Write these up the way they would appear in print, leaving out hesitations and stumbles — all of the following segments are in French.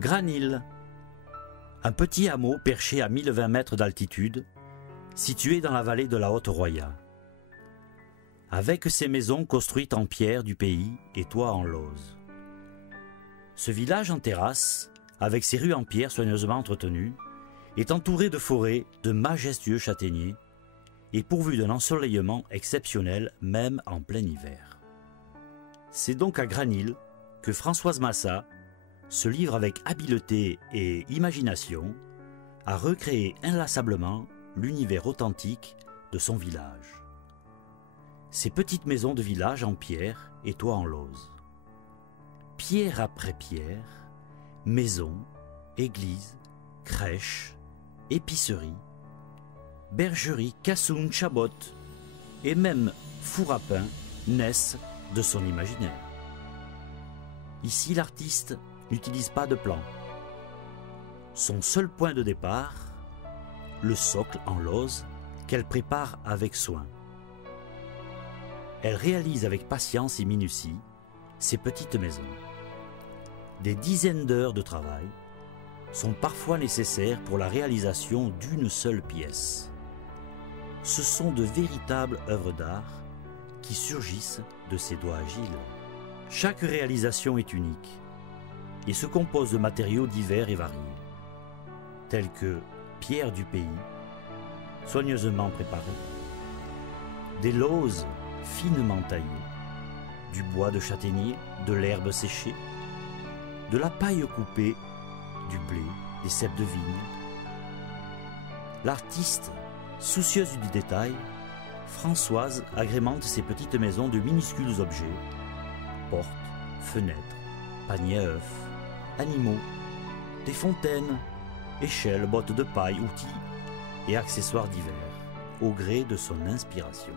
Granil, un petit hameau perché à 1020 mètres d'altitude, situé dans la vallée de la Haute-Roya. Avec ses maisons construites en pierre du pays et toits en lauze. Ce village en terrasse, avec ses rues en pierre soigneusement entretenues, est entouré de forêts de majestueux châtaigniers et pourvu d'un ensoleillement exceptionnel même en plein hiver. C'est donc à Granil que Françoise Massat se livre avec habileté et imagination à recréer inlassablement l'univers authentique de son village. Ces petites maisons de village en pierre et toits en lauze. Pierre après pierre, maisons, églises, crèches, épiceries, bergeries, cassounes, chabottes et même four à pain naissent de son imaginaire. Ici, l'artiste n'utilise pas de plan. Son seul point de départ, le socle en lauze qu'elle prépare avec soin. Elle réalise avec patience et minutie ces petites maisons. Des dizaines d'heures de travail sont parfois nécessaires pour la réalisation d'une seule pièce. Ce sont de véritables œuvres d'art qui surgissent de ses doigts agiles. Chaque réalisation est unique et se compose de matériaux divers et variés, tels que pierres du pays, soigneusement préparées, des lauses finement taillées, du bois de châtaignier, de l'herbe séchée, de la paille coupée, du blé, des ceps de vigne. L'artiste, soucieuse du détail, Françoise agrémente ses petites maisons de minuscules objets, portes, fenêtres, paniers à œufs, animaux, des fontaines, échelles, bottes de paille, outils et accessoires divers, au gré de son inspiration.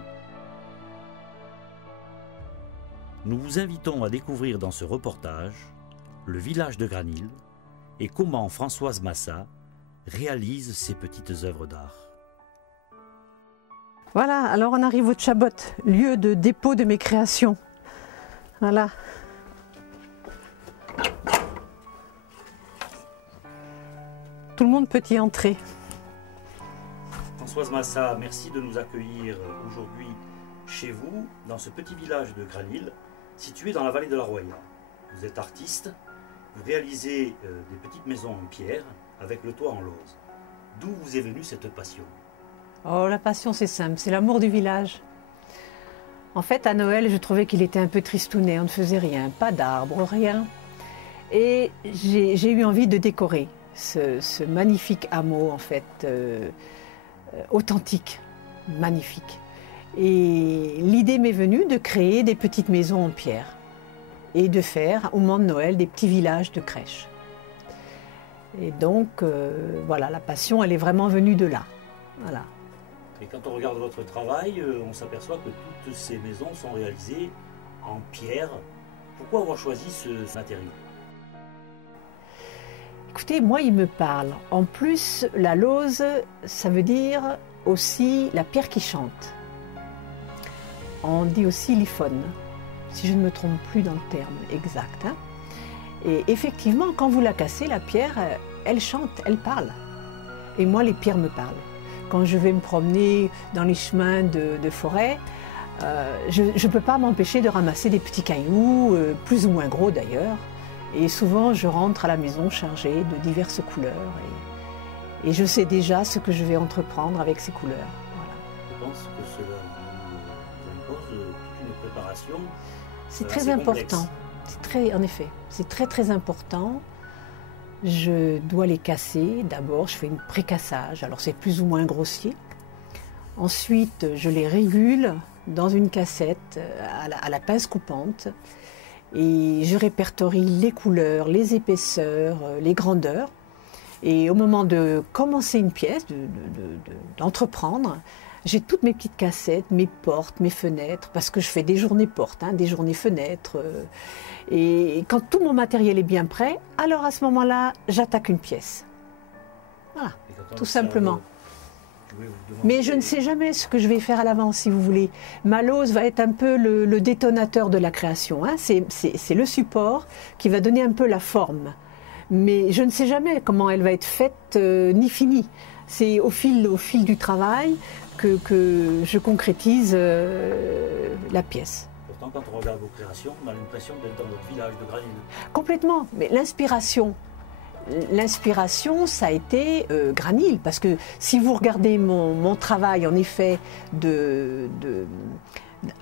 Nous vous invitons à découvrir dans ce reportage le village de Granil et comment Françoise Massat réalise ses petites œuvres d'art. Voilà, alors on arrive au Chabot, lieu de dépôt de mes créations. Voilà. Tout le monde peut y entrer. Françoise Massat, merci de nous accueillir aujourd'hui chez vous, dans ce petit village de Granil, situé dans la vallée de la Roya. Vous êtes artiste, vous réalisez des petites maisons en pierre avec le toit en lauze. D'où vous est venue cette passion? Oh, la passion, c'est simple, c'est l'amour du village. En fait, à Noël, je trouvais qu'il était un peu tristounet, on ne faisait rien, pas d'arbres, rien. Et j'ai eu envie de décorer ce magnifique hameau, en fait, authentique, magnifique. Et l'idée m'est venue de créer des petites maisons en pierre et de faire, au moment de Noël, des petits villages de crèches. Et donc, voilà, la passion, elle est vraiment venue de là. Voilà. Et quand on regarde votre travail, on s'aperçoit que toutes ces maisons sont réalisées en pierre. Pourquoi avoir choisi ce matériau? Écoutez, moi, il me parle. En plus, la lauze, ça veut dire aussi la pierre qui chante. On dit aussi l'iphone, si je ne me trompe plus dans le terme exact. Hein. Et effectivement, quand vous la cassez, la pierre, elle chante, elle parle. Et moi, les pierres me parlent. Quand je vais me promener dans les chemins de forêt, je ne peux pas m'empêcher de ramasser des petits cailloux, plus ou moins gros d'ailleurs. Et souvent, je rentre à la maison chargée de diverses couleurs. Et je sais déjà ce que je vais entreprendre avec ces couleurs. Voilà. Je pense que cela vous impose toute une préparation. C'est très important. En effet, c'est très important. Je dois les casser. D'abord, je fais une pré-cassage. Alors, c'est plus ou moins grossier. Ensuite, je les régule dans une cassette à la pince coupante. Et je répertorie les couleurs, les épaisseurs, les grandeurs. Et au moment de commencer une pièce, d'entreprendre, j'ai toutes mes petites cassettes, mes portes, mes fenêtres, parce que je fais des journées portes, hein, des journées fenêtres. Et quand tout mon matériel est bien prêt, alors à ce moment-là, j'attaque une pièce. Voilà, tout simplement. Mais je ne sais jamais ce que je vais faire à l'avance, si vous voulez. Ma lauze va être un peu le détonateur de la création. Hein. C'est le support qui va donner un peu la forme. Mais je ne sais jamais comment elle va être faite ni finie. C'est au fil du travail que je concrétise la pièce. Pourtant, quand on regarde vos créations, on a l'impression d'être dans notre village de Granil. Complètement. Mais l'inspiration, ça a été Granil. Parce que si vous regardez mon travail, en effet, de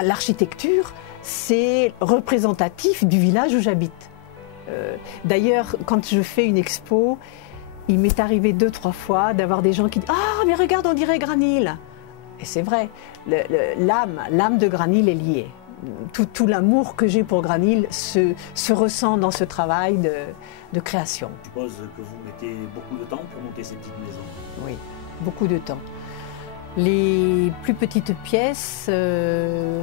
l'architecture, c'est représentatif du village où j'habite. D'ailleurs, quand je fais une expo, il m'est arrivé 2-3 fois d'avoir des gens qui disent « Ah, mais regarde, on dirait Granil !» Et c'est vrai, l'âme de Granil est liée. Tout l'amour que j'ai pour Granil se ressent dans ce travail de création. Je suppose que vous mettez beaucoup de temps pour monter ces petites maisons. Oui, beaucoup de temps. Les plus petites pièces,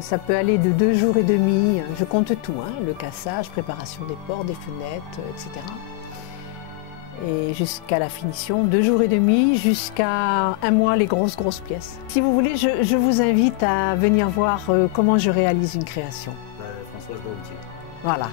ça peut aller de 2 jours et demi. Je compte tout, hein, le cassage, préparation des portes, des fenêtres, etc. Et jusqu'à la finition, 2 jours et demi, jusqu'à 1 mois, les grosses pièces. Si vous voulez, je vous invite à venir voir comment je réalise une création. Françoise Gaultier. Voilà.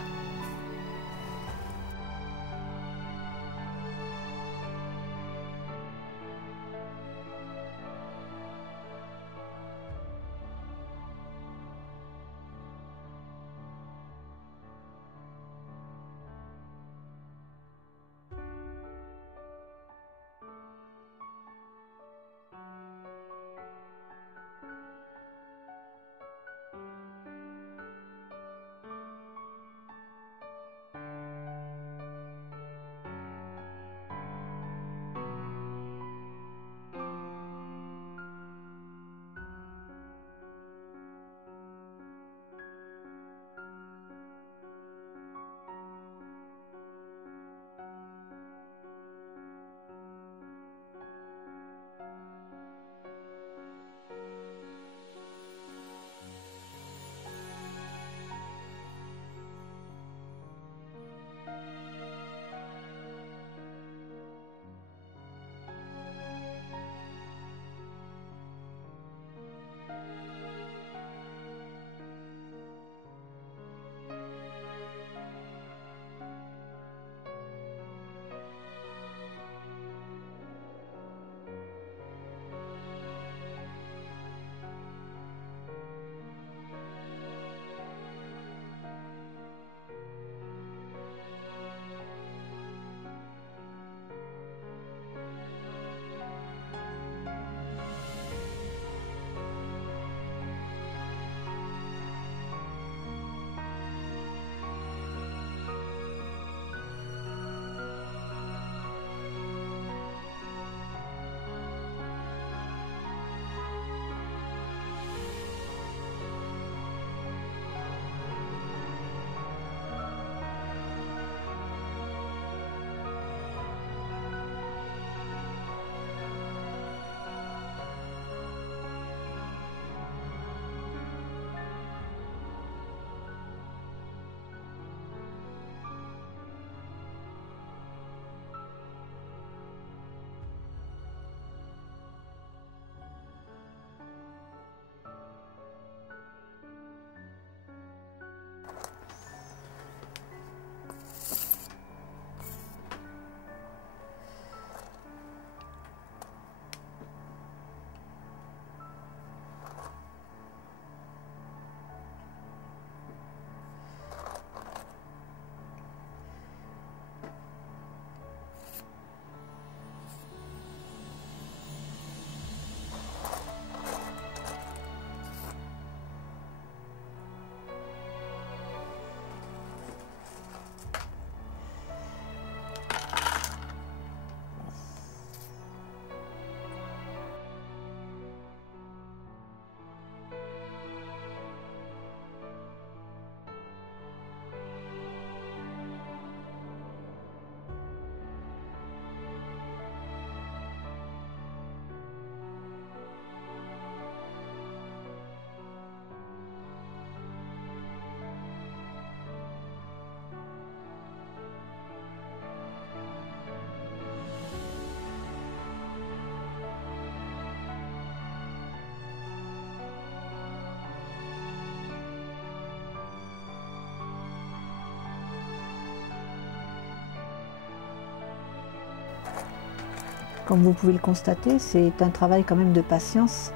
Comme vous pouvez le constater, c'est un travail quand même de patience.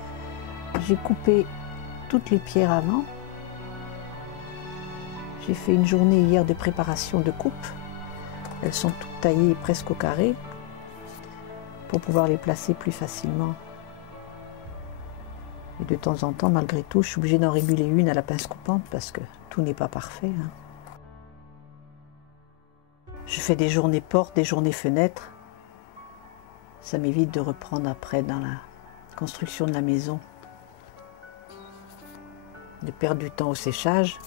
J'ai coupé toutes les pierres avant. J'ai fait une journée hier de préparation de coupe. Elles sont toutes taillées presque au carré pour pouvoir les placer plus facilement. Et de temps en temps, malgré tout, je suis obligée d'en réguler une à la pince coupante parce que tout n'est pas parfait. Je fais des journées portes, des journées fenêtres. Ça m'évite de reprendre après dans la construction de la maison, de perdre du temps au séchage.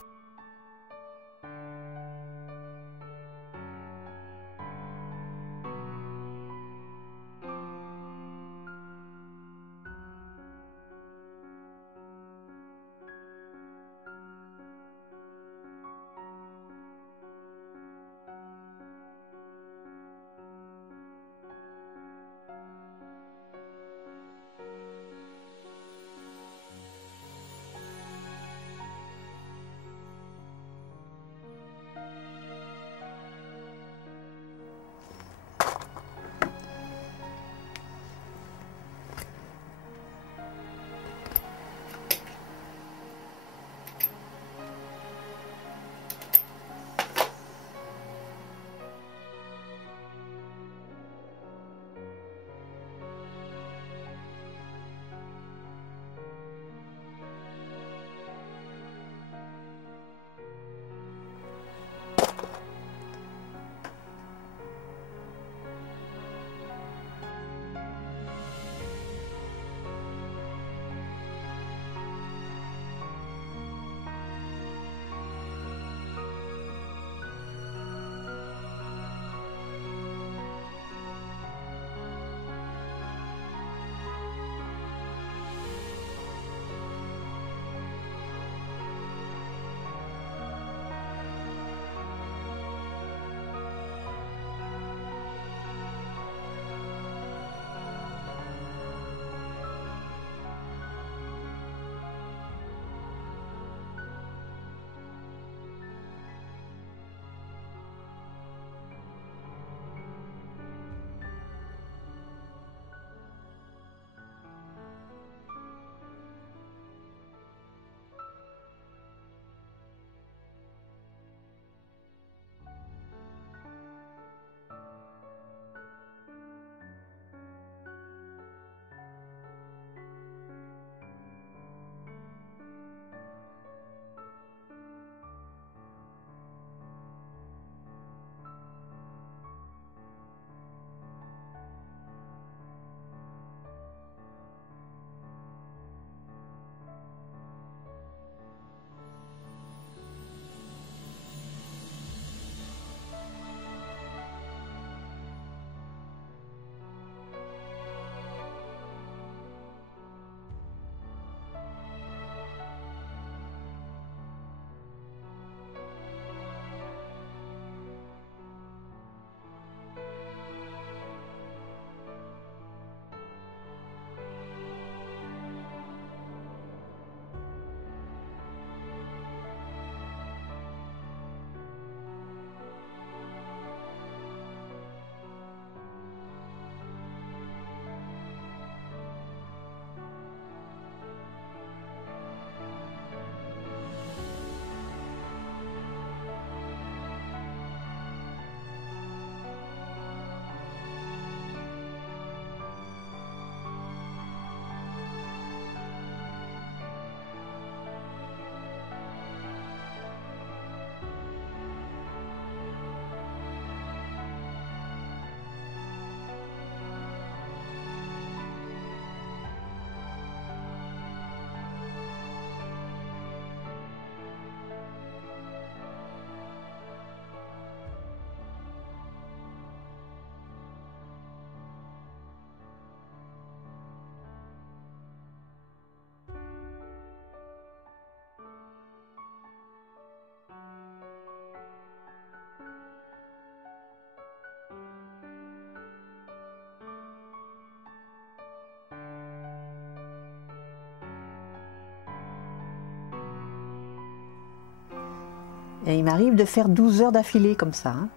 Et il m'arrive de faire 12 heures d'affilée comme ça, hein,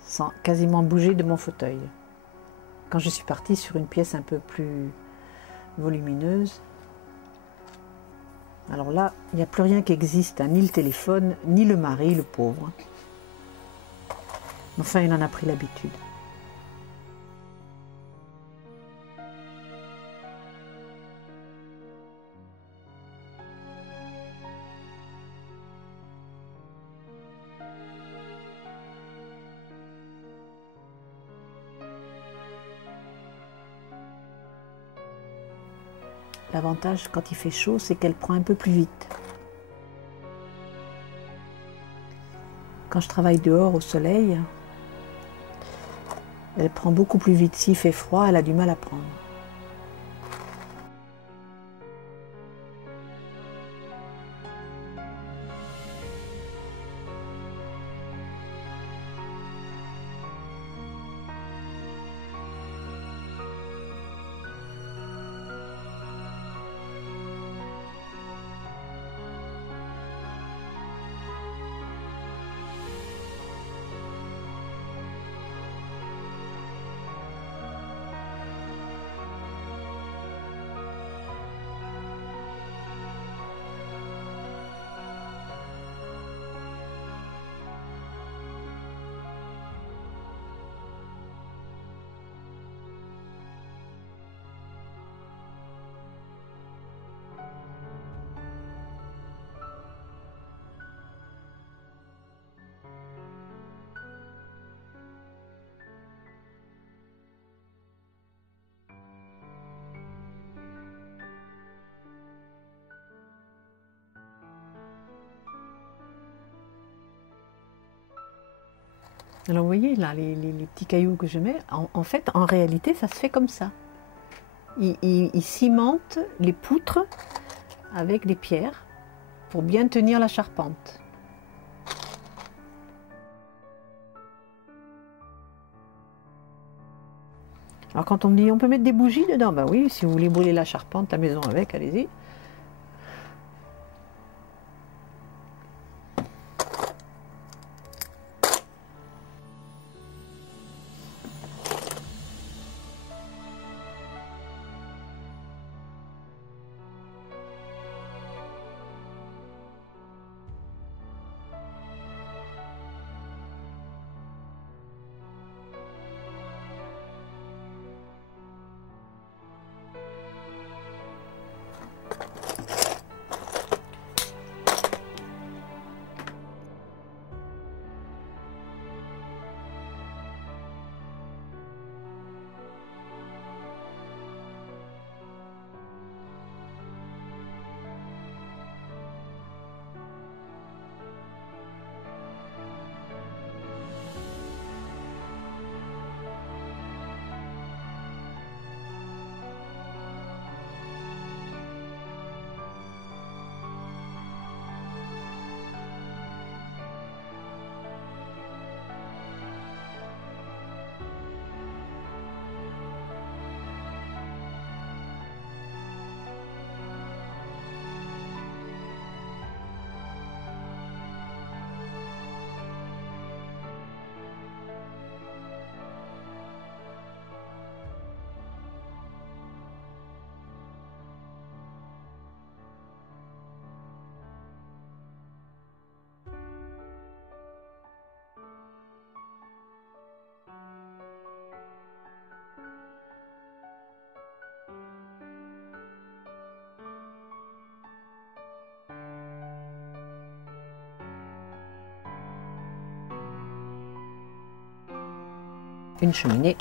sans quasiment bouger de mon fauteuil. quand je suis partie sur une pièce un peu plus volumineuse, alors là, il n'y a plus rien qui existe, hein, ni le téléphone, ni le mari, le pauvre. Enfin, il en a pris l'habitude. L'avantage quand il fait chaud, c'est qu'elle prend un peu plus vite. Quand je travaille dehors au soleil, elle prend beaucoup plus vite. S'il fait froid, elle a du mal à prendre. Alors vous voyez là, les petits cailloux que je mets, en fait, en réalité, ça se fait comme ça. Il cimente les poutres avec les pierres pour bien tenir la charpente. Alors quand on me dit, on peut mettre des bougies dedans, ben oui, si vous voulez brûler la charpente, la maison avec, allez-y. Une cheminée